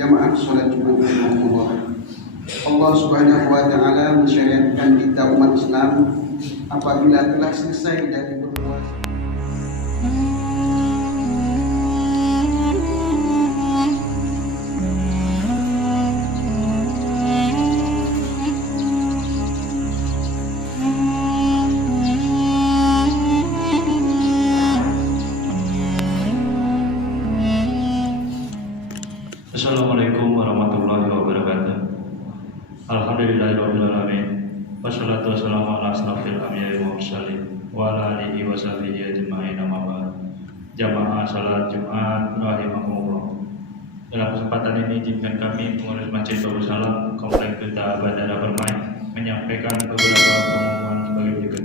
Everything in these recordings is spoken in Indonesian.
Jamaah sholat Jumat rahimahullah. Allah Subhanahu wa taala mensyariatkan kita umat Islam apabila telah selesai dari berpuasa. Assalamualaikum warahmatullahi wabarakatuh. Alhamdulillahirabbil alamin. Wassalatu wassalamu ala asrofil anbiya'i wal mursalin wa ala alihi wa sahbihi ajma'in, amma ba'd. Jamaah salat Jumat rahimakumullah. Dalam kesempatan ini izinkan kami pengurus Masjid Darussalam Komplek Duta Bandara Permai menyampaikan beberapa pengumuman sebagai berikut.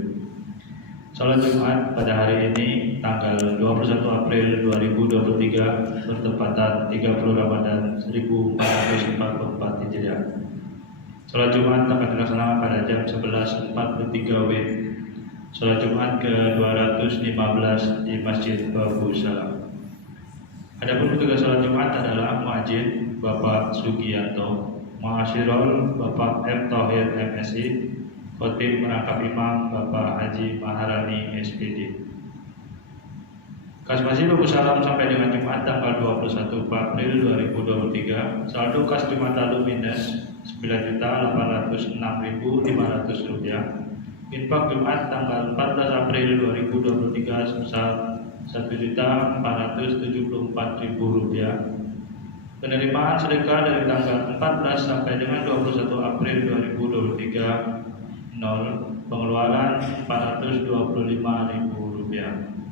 Salat Jumat pada hari ini tanggal 21 April 2023 bertepatan 30 Ramadan 1444 Hijriah. Salat Jumat akan dilaksanakan pada jam 11.43 WIB. Salat Jumat ke-215 di Masjid Babu Salam. Adapun petugas salat Jumat adalah Muadzin Bapak Sugiyanto, Muasyirul Bapak M. Thohir MSI, Khotib merangkap imam Bapak Haji Maharani SPD. Kas Masjid Babu Salam sampai dengan Jumat tanggal 21 April 2023, saldo kas Jumat lalu minus Rp9.806.500. Infak Jumat tanggal 14 April 2023 sebesar Rp1.474.000. Penerimaan sedekah dari tanggal 14 sampai dengan 21 April 2023 0, pengeluaran Rp425.000.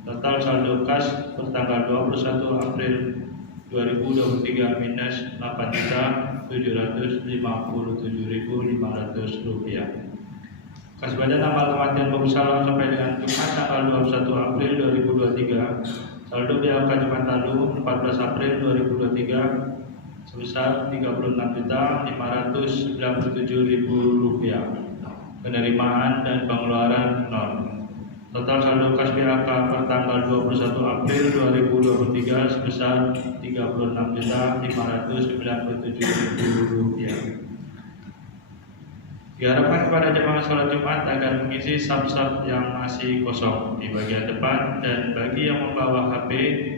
Total saldo kas pertanggal 21 April 2023 minus Rp8.757.500. Kas Badan Amal Kematian Babu Salam sampai dengan Jumat tanggal 21 April 2023, saldo BLK Jumat lalu 14 April 2023 sebesar Rp36.597.000. Penerimaan dan pengeluaran 0. Total saldo kas BLK per tanggal 21 April 2023 sebesar Rp36.597.000. Diharapkan kepada jemaah sholat Jumat agar mengisi saf-saf yang masih kosong di bagian depan, dan bagi yang membawa HP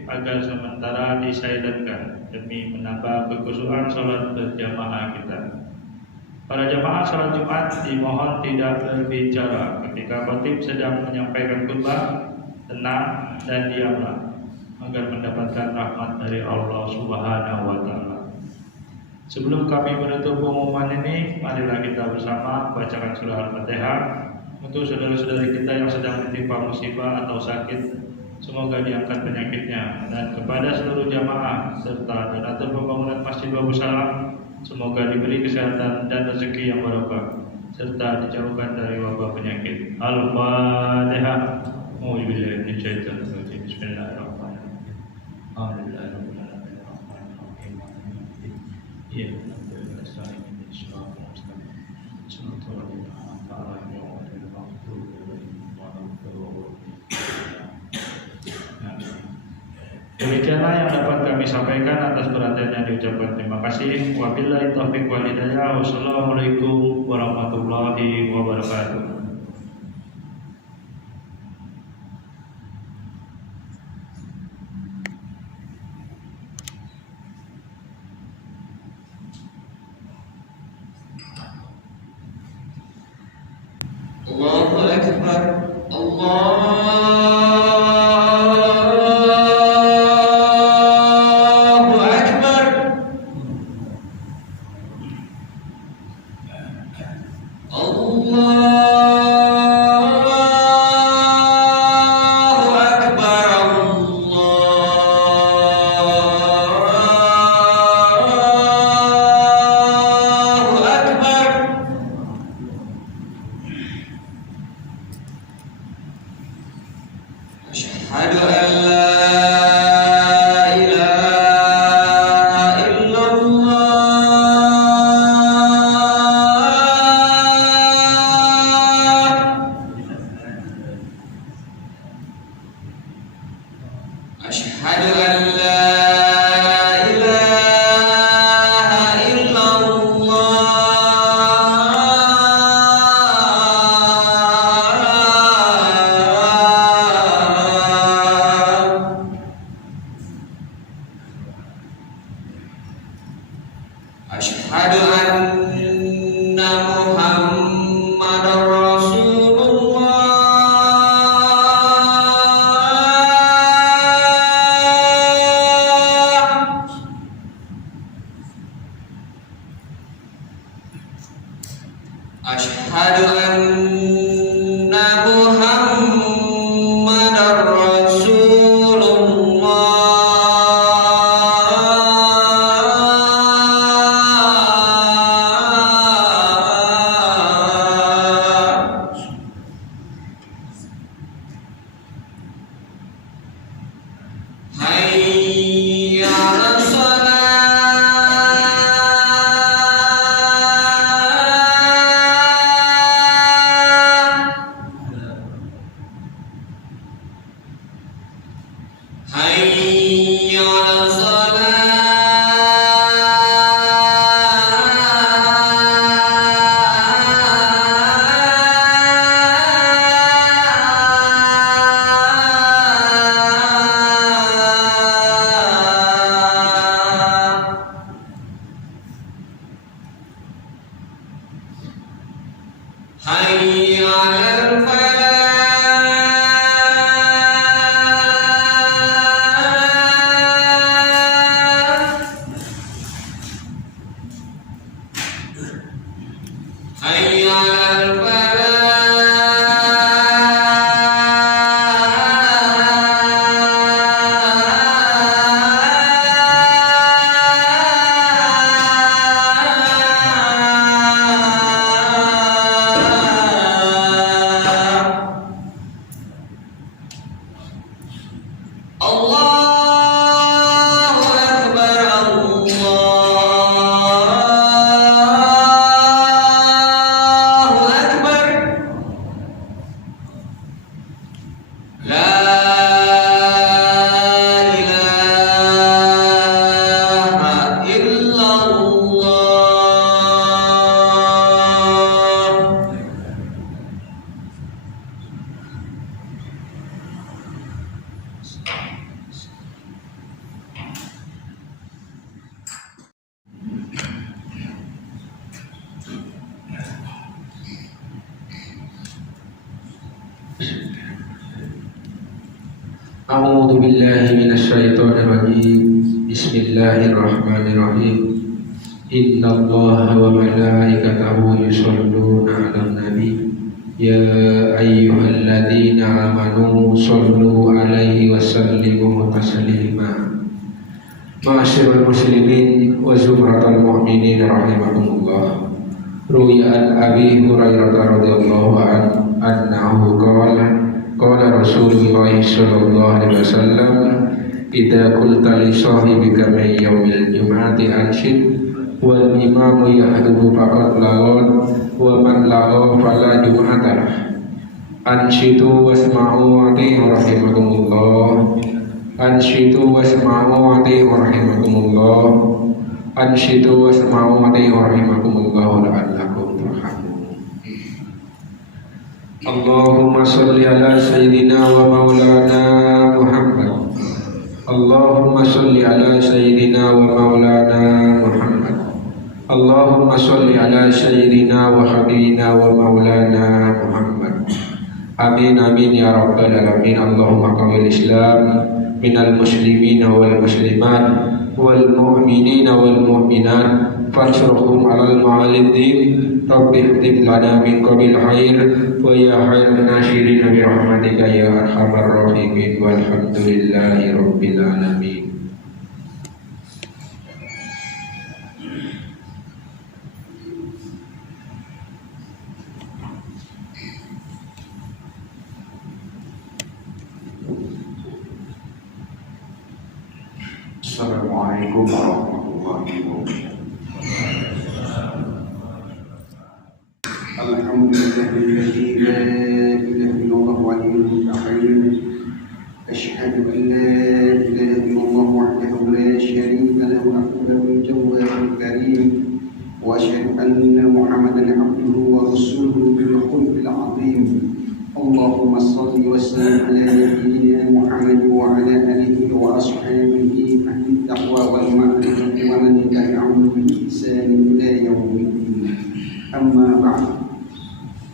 agar sementara disilentkan demi menambah kekhusyuan sholat berjamaah kita. Para jemaah sholat Jumat dimohon tidak berbicara ketika khotib sedang menyampaikan khutbah. Tenang dan diamlah agar mendapatkan rahmat dari Allah Subhanahu wa taala. Sebelum kami menutup pengumuman ini, marilah kita bersama bacakan surah Al-Fatihah untuk saudara-saudari kita yang sedang ditimpa musibah atau sakit, semoga diangkat penyakitnya, dan kepada seluruh jamaah serta donatur pembangunan Masjid Babu Salam, semoga diberi kesehatan dan rezeki yang barokah serta dijauhkan dari wabah penyakit. Al-Fatihah. A'udzubillahi minasyaitonir rajim. Bismillahirrahmanirrahim. Alhamdulillahirabbil alamin. Iya. Demikianlah yang dapat kami sampaikan. Atas perhatiannya diucapkan terima kasih. Wabillahi taufiq wal hidayah. Wassalamualaikum warahmatullahi wabarakatuh. Allahu Akbar. Allah Asyhadu anna Muhammadar Rasulullah. Asyhadu anna Muhammadar Rasulullah. Hayya 'alas shalah. Hayya 'alas shalah. Hayya 'alal falah. Hayya 'alal falah. Allahu Akbar, Allahu Akbar. La ilaha illallah. A'udzu billahi minasyaitonir rajim. Bismillahirrahmanirrahim. Innallaha wa malaikatahu yusholluna 'alan nabi. Ya ayyuhalladzina amanu shollu 'alaihi wa sallimu taslima. Ma'asyiral muslimin wa zumratal mu'minin rahimakumullah. Ruwiya an Abi Hurairah radhiyallahu anhu qala Rasulullah sallallahu alaihi wasallam, idza qulta li sahibika min yaumil jum'ati anshid wal imamu yahdubu faqad laghad wa man lagha fala jum'ata. Anshidu wasma'u wa ati'u rahimakumullah. Anshidu wasma'u wa ati'u rahimakumullah. Anshidu wasma'u wa ati'u rahimakumullah la'allakum turhamun. Allahumma salli ala sayyidina wa maulana Muhammad. Allahumma salli ala sayyidina wa maulana Muhammad. Allahumma salli ala sayyidina wa habibina wa maulana Muhammad. Amin amin ya rabbal alamin. Allahumma qawil Islam minal muslimina wal muslimat wal mu'minina wal mu'minat fansurhum alal ma'alidin. Rabbi ihdib lana min qabil khair wa ya khairan nashirin bi rahmatika ya arhamar rahimin walhamdulillahi rabbil alamin. Assalamualaikum warahmatullahi wabarakatuh. Alhamdulillahilladzi la ilaha illallah waliyyul muttaqin. Asyhadu an la ilaha illallah wahdahu la syarika lahu al-mulku jawwarul karim. Wa asyhadu anna Muhammadan abduhu wa rasuluhu bil khulqil azim. Allahumma shalli wa sallim ala nabiyyina Muhammad wa ala alihi wa ashabihi ahli taqwa wal ma'rifati wa man tabi'ahum bi بإحسان إلى يوم الدين أما بعد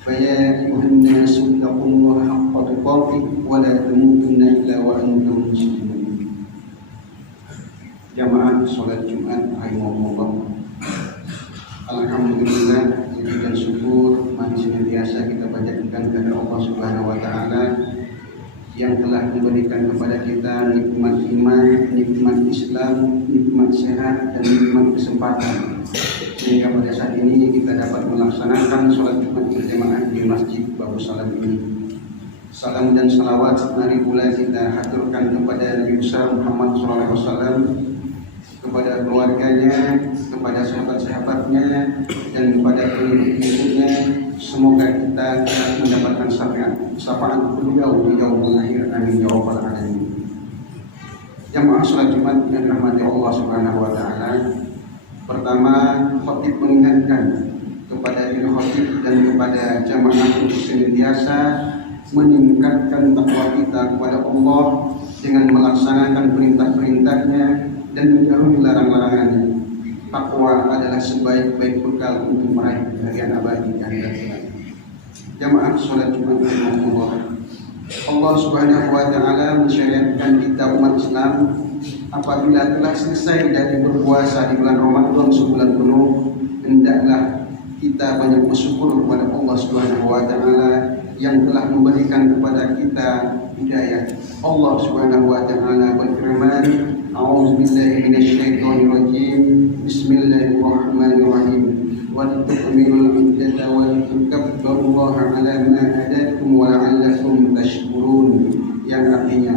فيا أيها الناس اتقوا الله حق تقاته ولا تموتن إلا وأنتم مسلمون. Jamaah sholat Jumat rahimahullah. Alhamdulillah, puji dan syukur masih senantiasa kita panjatkan kepada Allah Subhanahu wa taala yang telah memberikan kepada kita nikmat iman, nikmat Islam, nikmat sehat dan nikmat kesempatan sehingga pada saat ini kita dapat melaksanakan sholat Jumat berjamaah di Masjid Babu Salam ini. Salam dan salawat mari pula kita haturkan kepada Nabi besar Muhammad SAW, kepada keluarganya, kepada sahabat-sahabatnya, dan kepada pengikut-pengikutnya. Semoga kita mendapatkan syafaat beliau di yaumul akhir. Amin ya rabbal alamin. Jamaah salat Jumat yang dirahmati Allah Subhanahu wa taala. Pertama, khatib mengingatkan kepada diri khatib dan kepada jamaah untuk senantiasa meningkatkan takwa kita kepada Allah dengan melaksanakan perintah-perintahnya dan menjauhi larang-larangannya. Takwa adalah sebaik-baik bekal untuk meraih kebahagiaan abadi di akhirat kelak. Jamaah sholat Jumat rahimahullah. Allah Subhanahu wa taala mensyariatkan kita umat Islam apabila telah selesai dari berpuasa di bulan Ramadan sebulan penuh, hendaklah kita banyak bersyukur kepada Allah Subhanahu wa taala yang telah memberikan kepada kita hidayah. Allah Subhanahu wa taala berfirman, A'udzu billahi minasyaitonir rajim. Bismillahirrahmanirrahim. Wa tukmilul iddata wa tukabbirullaha 'ala ma hadakum wa la'allakum tashkurun. Yang artinya,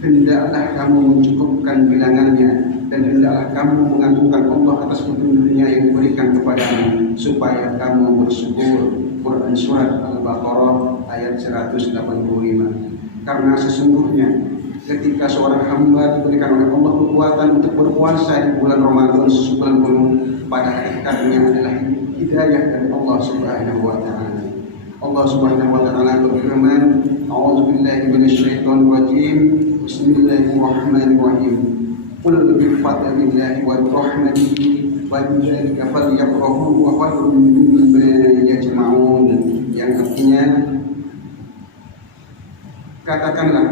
hendaklah kamu mencukupkan bilangannya dan hendaklah kamu mengagungkan Allah atas petunjuknya yang diberikan kepadamu supaya kamu bersyukur. Quran Surat Al-Baqarah ayat 185. Karena sesungguhnya ketika seorang hamba diberikan oleh Allah kekuatan untuk berpuasa di bulan Ramadan sebulan penuh, pada hakikatnya adalah hidayah dari Allah Subhanahu wa taala. Allah Subhanahu wa taala berfirman, A'udzu billahi minasyaitonir rajim. Bismillahirrahmanirrahim. Qul bi fadlillahi wa rahmatihi wa bidzalika falyafrahu wa khairun mimma yajma'un. Yang artinya, katakanlah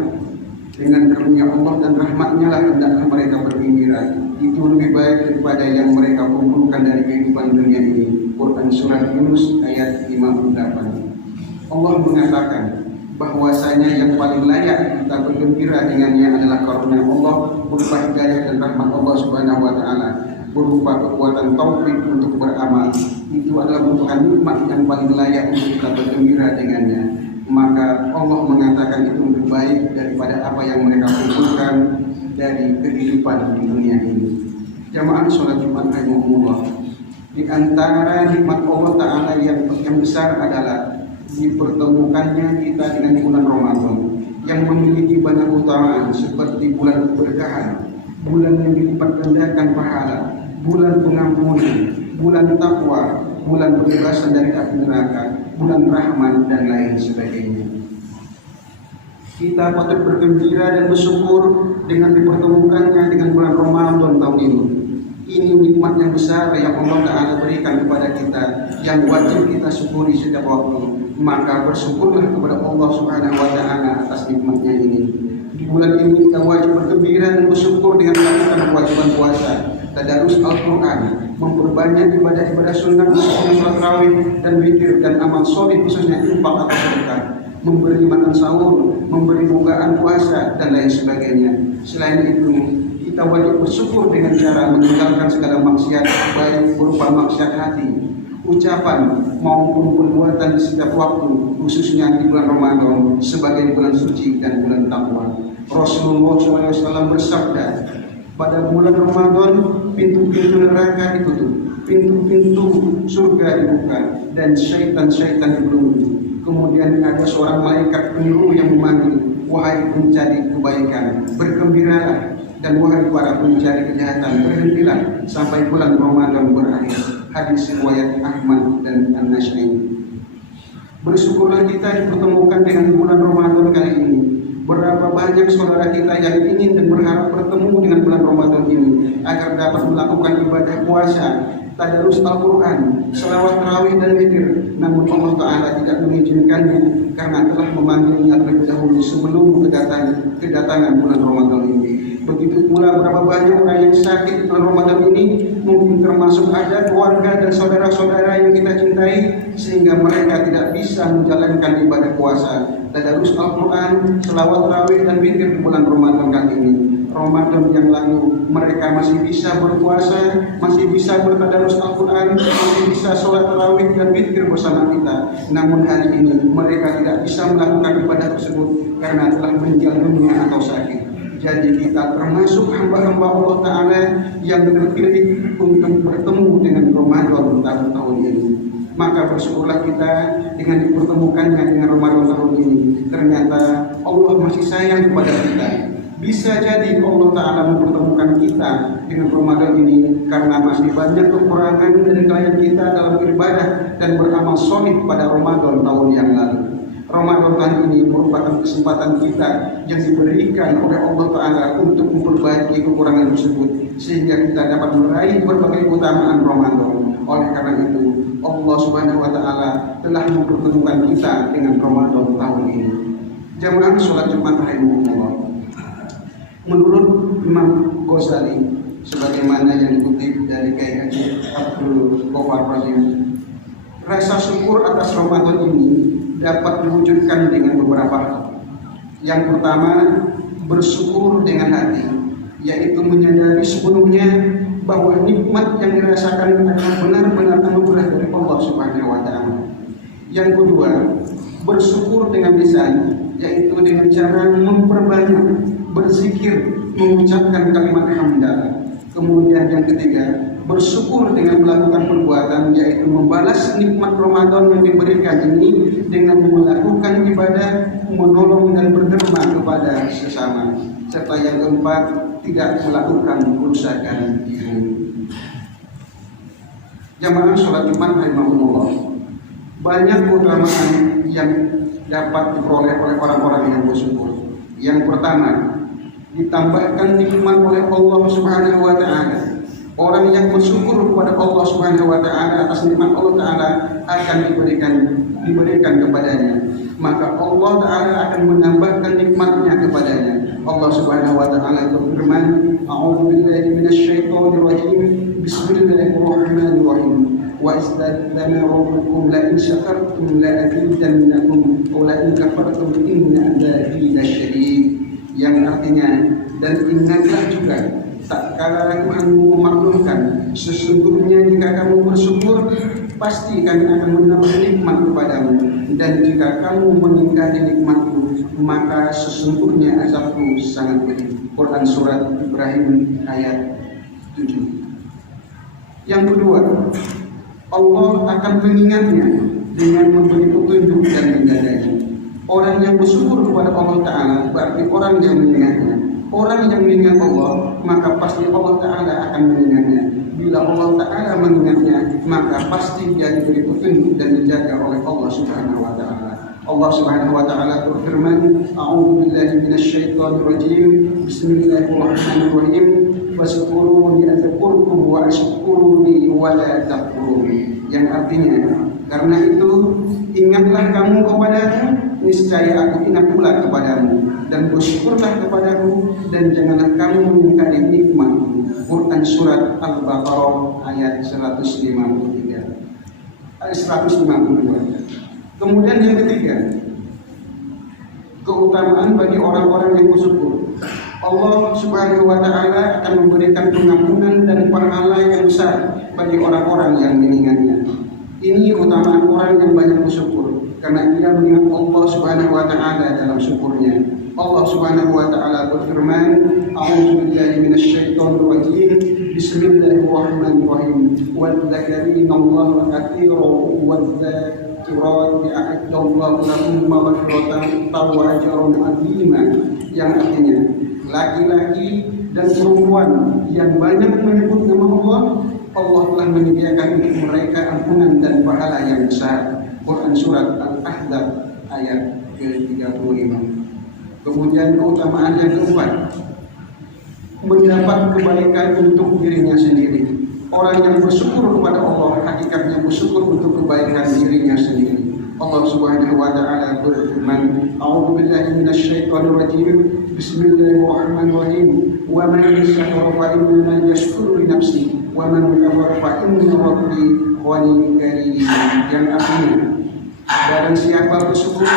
dengan karunia Allah dan rahmatnya lah hendaklah mereka bergembira. Itu lebih baik daripada yang mereka kumpulkan dari kehidupan dunia ini. Quran Surat Yunus ayat 58. Allah mengatakan bahwasanya yang paling layak kita bergembira dengannya adalah karunia Allah berupa hidayah dan rahmat Allah Subhanahu wa taala, berupa kekuatan taufik untuk beramal. Itu adalah merupakan nikmat yang paling layak untuk kita bergembira dengannya. Maka Allah mengatakan itu lebih baik daripada apa yang mereka kumpulkan dari kehidupan di dunia ini. Jamaah sholat Jumat rahimahullah. Di antara nikmat Allah Ta'ala yang besar adalah dipertemukannya kita dengan bulan Ramadan yang memiliki banyak keutamaan seperti bulan keberkahan, bulan yang dilipat gandakan pahala, bulan pengampunan, bulan takwa, bulan pembebasan dari api neraka, bulan rahmat dan lain sebagainya. Kita patut bergembira dan bersyukur dengan dipertemukannya dengan bulan Ramadan tahun ini. Ini nikmat yang besar yang Allah Ta'ala berikan kepada kita yang wajib kita syukuri setiap waktu. Maka bersyukurlah kepada Allah Subhanahu wa taala atas nikmatnya ini. Di bulan ini kita wajib bergembira dan bersyukur dengan melakukan kewajiban puasa, tadarus Al-Quran, memperbanyak ibadah-ibadah sunnah khususnya sholat tarawih dan witir dan amal soleh khususnya infak atau sedekah, memberi makan sahur, memberi bukaan puasa dan lain sebagainya. Selain itu, kita wajib bersyukur dengan cara meninggalkan segala maksiat, baik berupa maksiat hati, ucapan maupun perbuatan di setiap waktu, khususnya di bulan Ramadan sebagai bulan suci dan bulan takwa. Rasulullah SAW bersabda, pada bulan Ramadan pintu-pintu neraka ditutup, pintu-pintu surga dibuka, dan syaitan-syaitan dibelenggu. Kemudian ada seorang malaikat penyeru yang memanggil, wahai pencari kebaikan, bergembiralah, dan wahai para pencari kejahatan, berhentilah sampai bulan Ramadan berakhir. Hadis riwayat Ahmad dan An-Nasai. Bersyukurlah kita dipertemukan dengan bulan Ramadan kali ini Berapa banyak saudara kita yang ingin dan berharap bertemu dengan bulan Ramadan ini agar dapat melakukan ibadah puasa, tadarus Al-Quran, salawat tarawih dan witir. Namun Allah Ta'ala tidak mengizinkannya karena telah memanggilnya terlebih dahulu sebelum kedatangan bulan Ramadan ini. Begitu pula berapa banyak orang yang sakit di bulan Ramadan ini, mungkin termasuk ada keluarga dan saudara-saudara yang kita cintai, sehingga mereka tidak bisa menjalankan ibadah puasa, tadarus Al-Quran, selawat tarawih dan witir di bulan Ramadan kali ini. Ramadan yang lalu mereka masih bisa berpuasa, masih bisa bertadarus Al-Quran, masih bisa sholat tarawih dan witir bersama kita. Namun hari ini mereka tidak bisa melakukan ibadah tersebut karena telah meninggal dunia atau sakit. Jadi kita termasuk hamba-hamba Allah Ta'ala yang terpilih untuk bertemu dengan Ramadan tahun ini. Maka bersyukurlah kita dengan dipertemukannya dengan Ramadan tahun ini. Ternyata Allah masih sayang kepada kita. Bisa jadi Allah Ta'ala mempertemukan kita dengan Ramadan ini karena masih banyak kekurangan dan kelainan kita dalam beribadah dan beramal soleh pada Ramadan tahun yang lalu. Ramadan tahun ini merupakan kesempatan kita yang diberikan oleh Allah Ta'ala untuk memperbaiki kekurangan tersebut, sehingga kita dapat meraih berbagai keutamaan Ramadan. Oleh karena itu, Allah Subhanahu wa Ta'ala telah mempertemukan kita dengan Ramadan tahun ini. Jamaah sholat Jumat rahimahullah. Menurut Imam Ghazali, sebagaimana yang dikutip dari Kiai Haji Abdul Ghaffar Razim, rasa syukur atas Ramadan ini dapat diwujudkan dengan beberapa hal. Yang pertama, bersyukur dengan hati, yaitu menyadari sebelumnya bahwa nikmat yang dirasakan adalah benar-benar anugerah dari Allah Subhanahu wa Ta'ala. Yang kedua, bersyukur dengan lisan, yaitu dengan cara memperbanyak berzikir, mengucapkan kalimat hamdalah. Kemudian yang ketiga, bersyukur dengan melakukan perbuatan, yaitu membalas nikmat Ramadan yang diberikan ini dengan melakukan ibadah, menolong dan berderma kepada sesama. Serta yang keempat, tidak melakukan kerusakan diri. Jamaah sholat Jumat rahimahullah, banyak keutamaan yang dapat diperoleh oleh orang-orang yang bersyukur. Yang pertama, ditambahkan nikmat oleh Allah Subhanahu wa Ta'ala. Orang yang bersyukur kepada Allah Subhanahu wa Ta'ala atas nikmat Allah Ta'ala akan diberikan kepadanya. Maka Allah Ta'ala akan menambahkan nikmatnya kepadanya. Allah Subhanahu wa Ta'ala berfirman, A'udzu billahi minasyaitonir rajim. Bismillahirrahmanirrahim. Wa istadzana rabbukum la in syakartum la azidannakum wa la in kafartum inna adzabi lasyadid. Yang artinya, dan ingatlah juga tak kala Tuhanmu memaklumkan, sesungguhnya jika kamu bersyukur pasti kami akan menambah nikmat kepadamu, dan jika kamu mengingkari nikmatku maka sesungguhnya azabku sangat pedih. Quran surat Ibrahim ayat 7. Yang kedua, Allah akan mengingatnya dengan memberi petunjuk dan menjaganya. Orang yang bersyukur kepada Allah Ta'ala berarti orang yang mengingatnya. Orang yang mengingat Allah, maka pasti Allah Ta'ala akan mengingatnya. Bila Allah Ta'ala mengingatnya, maka pasti dia diberi petunjuk dan dijaga oleh Allah Subhanahu wa Ta'ala. Allah Subhanahu wa Ta'ala berfirman, A'udzu billahi minasyaitonir rajim. Bismillahirrahmanirrahim. Washkuruni adzkurkum wa ashkuruni wa la takfurun. Yang artinya, karena itu ingatlah kamu kepadaku, niscaya aku ingat pula kepadamu, dan bersyukurlah kepadaku, dan janganlah kamu mengingkari nikmatku. Quran surat Al-Baqarah ayat 152. Kemudian yang ketiga, keutamaan bagi orang-orang yang bersyukur. Allah Subhanahu wa Ta'ala akan memberikan pengampunan dan pahala yang besar bagi orang-orang yang mengingatnya. Ini keutamaan orang yang banyak bersyukur, karena dia mengingat Allah Subhanahu wa Ta'ala dalam syukurnya. Allah Subhanahu wa Ta'ala berfirman, A'udzu billahi minasyaitonir rajim. Bismillahirrahmanirrahim. Wadz-dzakirina Allaha katsiran wadz-dzakirati a'adallahu lahum maghfiratan wa ajran 'azima. Yang artinya, laki-laki dan perempuan yang banyak menyebut nama Allah, Allah telah menyediakan untuk mereka ampunan dan pahala yang besar. Quran surat Al-Ahzab ayat ke-35. Kemudian keutamaan yang keempat, mendapat kebaikan untuk dirinya sendiri. Orang yang bersyukur kepada Allah hakikatnya bersyukur untuk kebaikan dirinya sendiri. Allah Subhanahu wa taala berfirman, "A'udzu billahi minasyaitonir rajim. Bismillahirrahmanirrahim. Wa man yashkuru fa inna yashkuru li nafsi wa man kafara fa inna rabbi ghaniyyun karim." Yang artinya, barang siapa bersyukur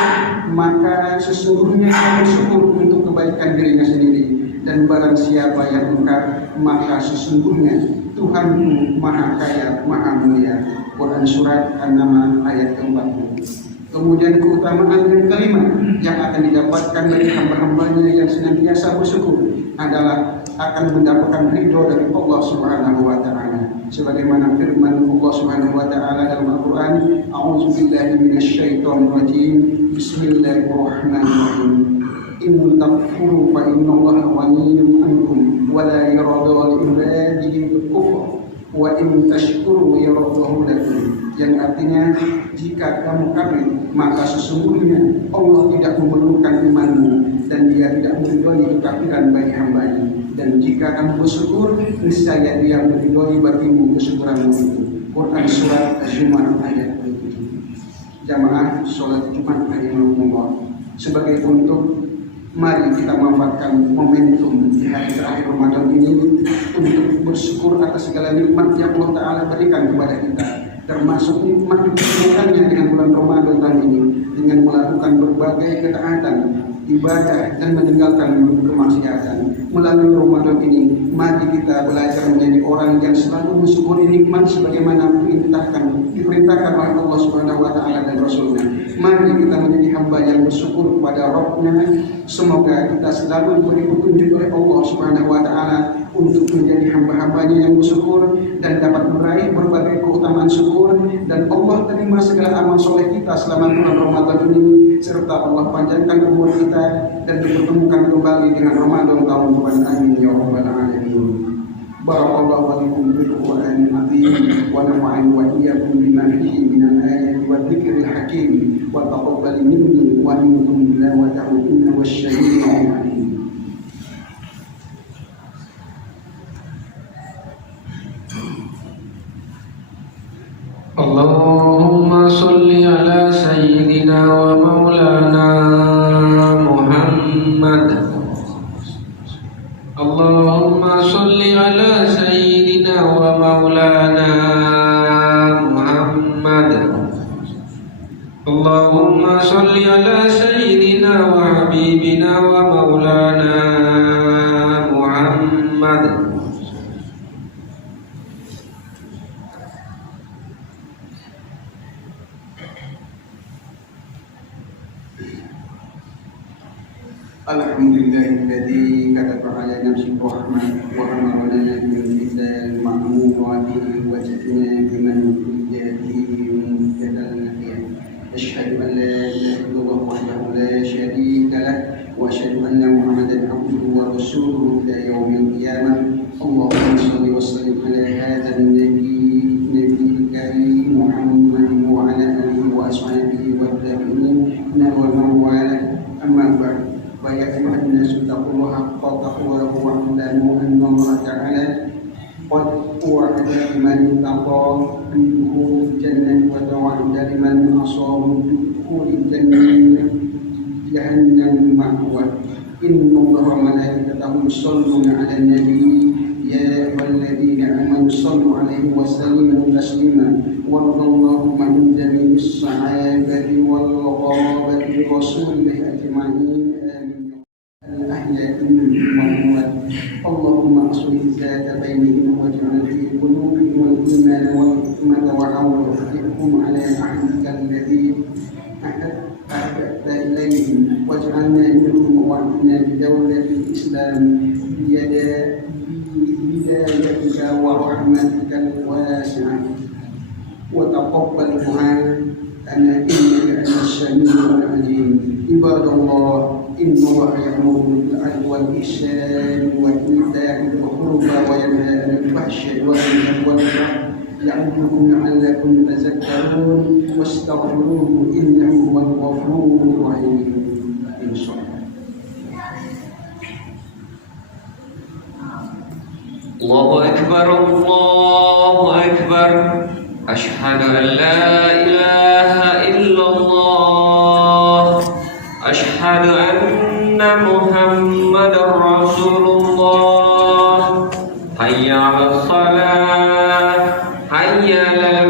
maka sesungguhnya dia bersyukur untuk kebaikan dirinya sendiri, dan barang siapa yang ingkar maka sesungguhnya Tuhanmu Maha Kaya, Maha Mulia. Quran Surat An-Naml ayat ke-40. Kemudian keutamaan yang kelima yang akan didapatkan dari hamba-hambanya yang senantiasa bersyukur adalah akan mendapatkan ridho dari Allah Subhanahu wa taala. Sebagaimana firman Allah Subhanahu wa taala dalam Al-Qur'an, "A'udzu billahi minasyaitonir rajim. Bismillahirrahmanirrahim. In takfuru fa innallaha ghaniyyun 'ankum wa la yarda li ibadihi al-kufr wa in tashkuru yardahu lakum." Yang artinya, jika kamu kafir maka sesungguhnya Allah tidak memerlukan imanmu dan Dia tidak meridhoi kekafiran bagi hambanya, dan jika kamu bersyukur niscaya Dia meridhoi bagimu kesyukuranmu itu. Quran Surat Az-Zumar ayat 7. Jamaah sholat Jumat rahimahumullah, sebagai bentuk mari kita memanfaatkan momentum di hari terakhir Ramadan ini untuk bersyukur atas segala nikmat yang Allah Ta'ala berikan kepada kita, termasuk nikmat dipertemukannya dengan bulan Ramadan tahun ini dengan melakukan berbagai ketaatan, ibadah, dan meninggalkan kemaksiatan. Melalui Ramadan ini, mari kita belajar menjadi orang yang selalu mensyukuri nikmat sebagaimana diperintahkan oleh Allah Subhanahu wa taala dan Rasulnya. Mari kita menjadi hamba yang bersyukur kepada Rabb-Nya. Semoga kita selalu diberi petunjuk oleh Allah Subhanahu wa taala untuk menjadi hamba-hambanya yang bersyukur dan dapat meraih berbagai keutamaan syukur, dan Allah terima segala amal soleh kita selama bulan Ramadan ini, serta Allah panjangkan umur kita dan dipertemukan kembali dengan Ramadan tahun depan. Amin ya rabbal alamin. Barakallahu lakum bil Qur'anil azim wa nafa'ani wa iyyakum bima fihi minal ayati wa dzikril hakim wa taqabbal minni wa minkum tilawatahu innahu wasyami'ul 'alim. Allahumma salli ala sayyidina wa maulana Muhammad. Allahumma salli ala sayyidina wa maulana Muhammad. Allahumma salli ala sayyidina wa habibina wa maulana Muhammad. Alhamdulillahilladzi kataba ala nafsihi rahmah wa amarna bil mizan ma'murati wa ja'alna biman yadihi muhtadal nabiyyin. Asyhadu an la ilaha illallah wahdahu la syarika lah wa asyhadu anna Muhammadan abduhu wa rasuluhu ila yaumil qiyamah. Allahumma shalli wa sallim ala hadzal nabiyil karim Muhammadin wa ala alihi wa ashabihi wa tabi'in wa man wala. Amma ba'd. Wa ya ayyuhan nasu taqullaha haqqa taqwah wa i'lamu anna Allah ta'ala qad wa'ada liman ittaqa bidukhulil jannah wa tawa'ada liman asaba bidukhulil jannah jahannam ma'wa. Inna Allaha wa malaikatahu yusholluna 'alan nabi ya ayyuhalladzina amanu shallu 'alaihi wa sallimu taslima. Wallahu ma'an jami'is sahabati wal qurabati rasulillahi ajma'in. Allahumma aslih zata bainihim waj'al fi qulubihim al-iman wal hikmata wa awfiqhum ala ahdika alladhi ahadta ilayhim waj'alna minhum wa inna bi dawlatil islam bidayatika wa rahmatika al-wasi'ah wa taqabbal du'a innaka antas samiul alim. Ibadallah, inna Allaha ya'muru bil 'adli wal ihsani wa ita'i dzil qurba wa yanha 'anil fahsya'i wal munkari wal baghi ya'idhukum la'allakum tadhakkarun wastaghfiruhu innahu huwal ghafurur rahim. Insyaallah. الله أكبر الله أكبر أشهد أن لا إله إلا الله أشهد أن محمدا رسول الله حي على الصلاة حي على